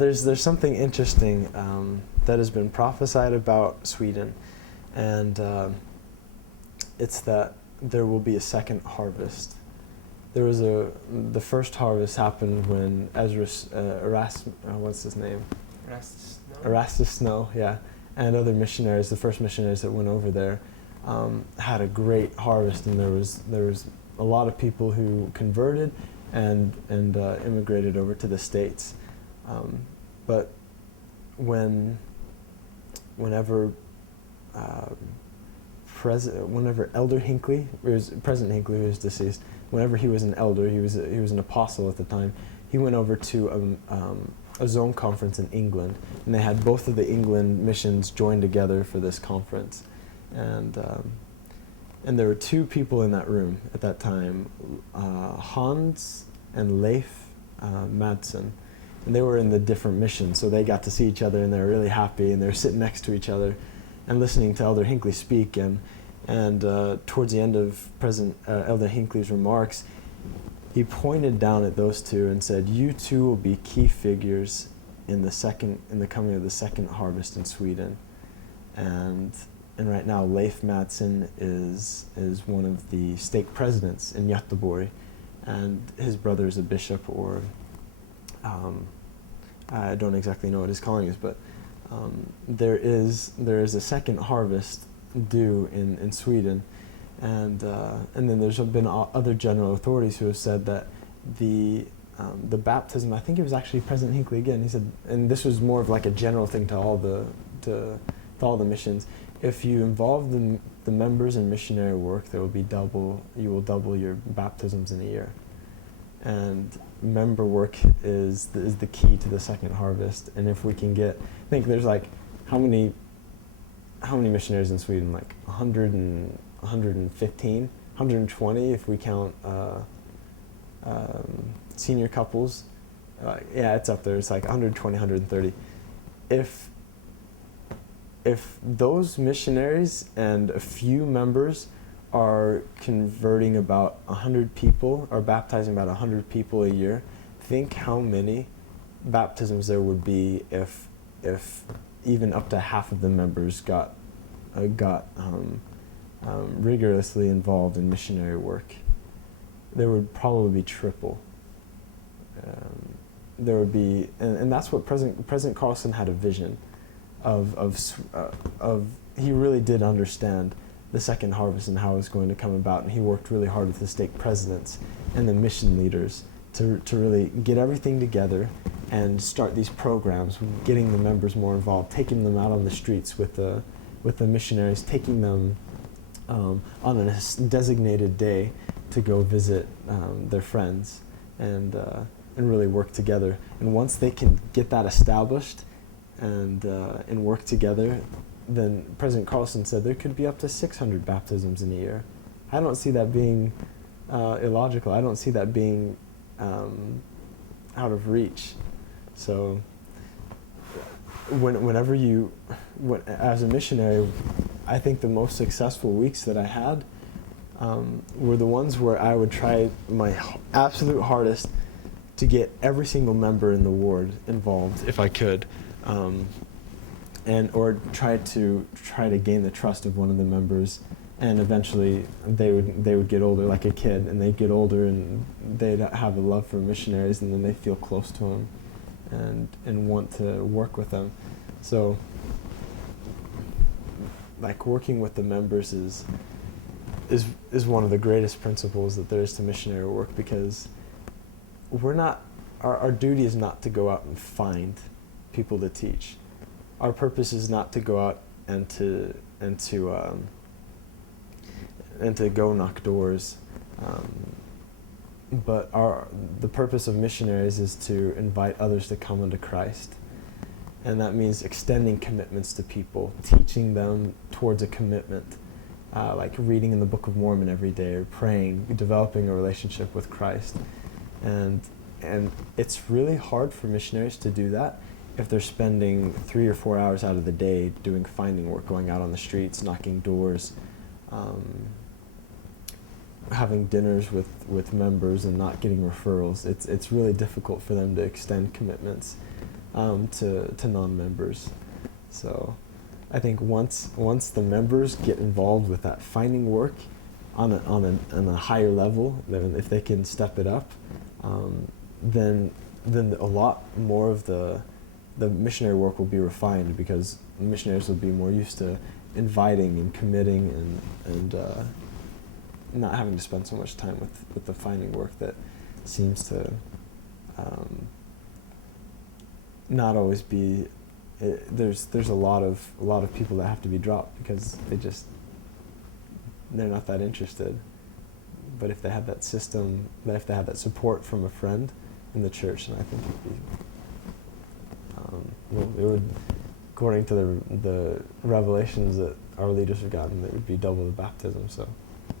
There's something interesting that has been prophesied about Sweden, and it's that there will be a second harvest. The first harvest happened when what's his name? Erastus Snow, yeah, and other missionaries, the first missionaries that went over there, had a great harvest, and there was a lot of people who converted and immigrated over to the States. But whenever Elder Hinckley, President Hinckley, who was deceased, whenever he was an elder, he was an apostle at the time. He went over to a zone conference in England, and they had both of the England missions joined together for this conference, and there were two people in that room at that time, Hans and Leif Madsen, and they were in the different missions, so they got to see each other, and they were really happy, and they were sitting next to each other and listening to Elder Hinckley speak, and towards the end of Elder Hinckley's remarks, he pointed down at those two and said, "You two will be key figures in the coming of the second harvest in Sweden." And right now, Leif Madsen is one of the stake presidents in Göteborg, and his brother is a bishop, or I don't exactly know what his calling is, but there is a second harvest due in Sweden, and then there's been other general authorities who have said that the baptism, I think it was actually President Hinckley again, he said, and this was more of like a general thing to all the missions, if you involve the members in missionary work, you will double your baptisms in a year. And member work is the key to the second harvest. And if we can I think there's like, how many missionaries in Sweden? Like 115, 120 if we count senior couples. Yeah, it's up there. It's like 120, 130. If those missionaries and a few members are converting about 100 people, or baptizing about 100 people a year, think how many baptisms there would be if even up to half of the members got rigorously involved in missionary work. There would probably be triple. There would be, and that's what President Carlson had a vision of. He really did understand the second harvest and how it was going to come about, and he worked really hard with the stake presidents and the mission leaders to really get everything together and start these programs, getting the members more involved, taking them out on the streets with the missionaries, taking them on a designated day to go visit their friends and really work together. And once they can get that established and work together, then President Carlson said there could be up to 600 baptisms in a year. I don't see that being illogical. I don't see that being out of reach. So as a missionary, I think the most successful weeks that I had were the ones where I would try my absolute hardest to get every single member in the ward involved if I could. Or try to gain the trust of one of the members, and eventually they would get older, like a kid, and they'd get older and they'd have a love for missionaries, and then they feel close to them and want to work with them. So like working with the members is one of the greatest principles that there is to missionary work, because our duty is not to go out and find people to teach. Our purpose is not to go out and to go knock doors, but the purpose of missionaries is to invite others to come unto Christ, and that means extending commitments to people, teaching them towards a commitment, like reading in the Book of Mormon every day, or praying, developing a relationship with Christ, and it's really hard for missionaries to do that if they're spending 3 or 4 hours out of the day doing finding work, going out on the streets, knocking doors, having dinners with members and not getting referrals. It's really difficult for them to extend commitments. to non-members. So I think once the members get involved with that finding work on a higher level, then if they can step it up, then a lot more of the missionary work will be refined, because missionaries will be more used to inviting and committing and not having to spend so much time with the finding work that seems to not always be. There's a lot of people that have to be dropped because they're not that interested. But if they had that system, if they had that support from a friend in the church, then I think it'd be, it would, according to the revelations that our leaders have gotten, it would be double the baptism. So.